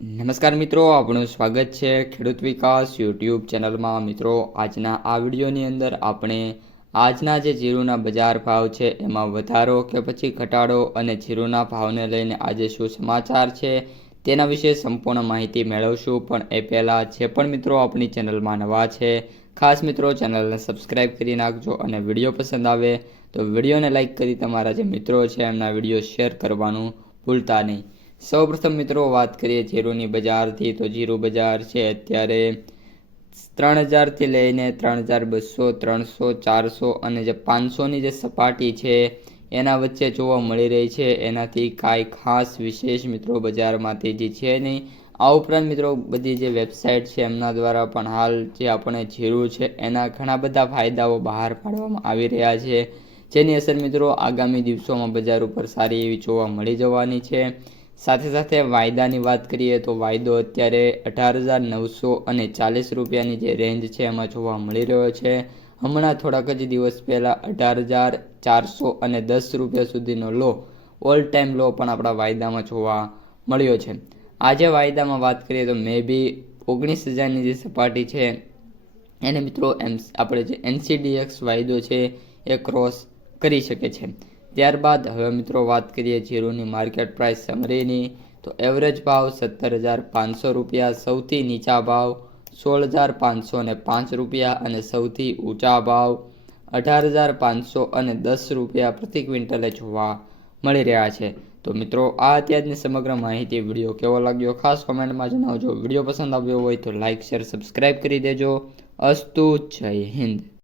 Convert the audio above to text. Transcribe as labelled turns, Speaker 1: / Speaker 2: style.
Speaker 1: નમસ્કાર મિત્રો આપણું સ્વાગત છે ખેડૂત વિકાસ યુટ્યુબ ચેનલમાં. મિત્રો, આજના આ વિડીયોની અંદર આપણે આજના જે જીરુના બજાર ભાવ છે, એમાં વધારો કે પછી ઘટાડો અને જીરુના ભાવને લઈને આજે શું સમાચાર છે, તેના વિશે સંપૂર્ણ માહિતી મેળવશું. પણ એ પહેલાં જે પણ મિત્રો આપણી ચેનલમાં નવા છે, ખાસ મિત્રો ચેનલને સબસ્ક્રાઈબ કરી નાખજો અને વીડિયો પસંદ આવે તો વિડીયોને લાઇક કરી તમારા જે મિત્રો છે, એમના વીડિયો શેર કરવાનું ભૂલતા નહીં. સૌપ્રથમ મિત્રો વાત કરીએ જીરુની બજારથી. તો જીરુ બજાર છે અત્યારે ત્રણ હજારથી લઈને ત્રણ હજાર બસો, ત્રણસો, ચારસો અને જે પાંચસોની જે સપાટી છે, એના વચ્ચે જોવા મળી રહી છે. એનાથી કાંઈ ખાસ વિશેષ મિત્રો બજારમાં તેજી છે નહીં. આ ઉપરાંત મિત્રો બધી જે વેબસાઇટ છે, એમના દ્વારા પણ હાલ જે આપણે જીરું છે, એના ઘણા બધા ફાયદાઓ બહાર પાડવામાં આવી રહ્યા છે. જેની અસર મિત્રો આગામી દિવસોમાં બજાર ઉપર સારી એવી જોવા મળી જવાની છે. સાથે સાથે વાયદાની વાત કરીએ તો વાયદો અત્યારે અઢાર હજાર નવસો અને ચાલીસ રૂપિયાની જે રેન્જ છે એમાં જોવા મળી રહ્યો છે. હમણાં થોડાક જ દિવસ પહેલાં અઢાર હજાર ચારસો અને દસ રૂપિયા સુધીનો લો ઓલ ટાઈમ લો પણ આપણા વાયદામાં જોવા મળ્યો છે. આજે વાયદામાં વાત કરીએ તો મે બી ઓગણીસ હજારની જે સપાટી છે, એને મિત્રો એમ, આપણે જે એનસીડીએક્સ વાયદો છે એ ક્રોસ કરી શકે છે. ત્યારબાદ હવે મિત્રો વાત કરીએ જીરુની માર્કેટ પ્રાઇસ સમરીની, તો એવરેજ ભાવ સત્તર હજાર પાંચસો રૂપિયા, સૌથી નીચા ભાવ સોળ હજાર પાંચસો ને પાંચ રૂપિયા અને સૌથી ઊંચા ભાવ અઢાર હજાર પાંચસો અને દસ રૂપિયા પ્રતિ ક્વિન્ટલે જોવા મળી રહ્યા છે. તો મિત્રો, આ અત્યારની સમગ્ર માહિતી. વીડિયો કેવો લાગ્યો? ખાસ કોમેન્ટમાં જણાવજો. વીડિયો પસંદ આવ્યો હોય તો લાઇક શેર સબસ્ક્રાઈબ કરી દેજો. અસ્તુ, જય હિન્દ.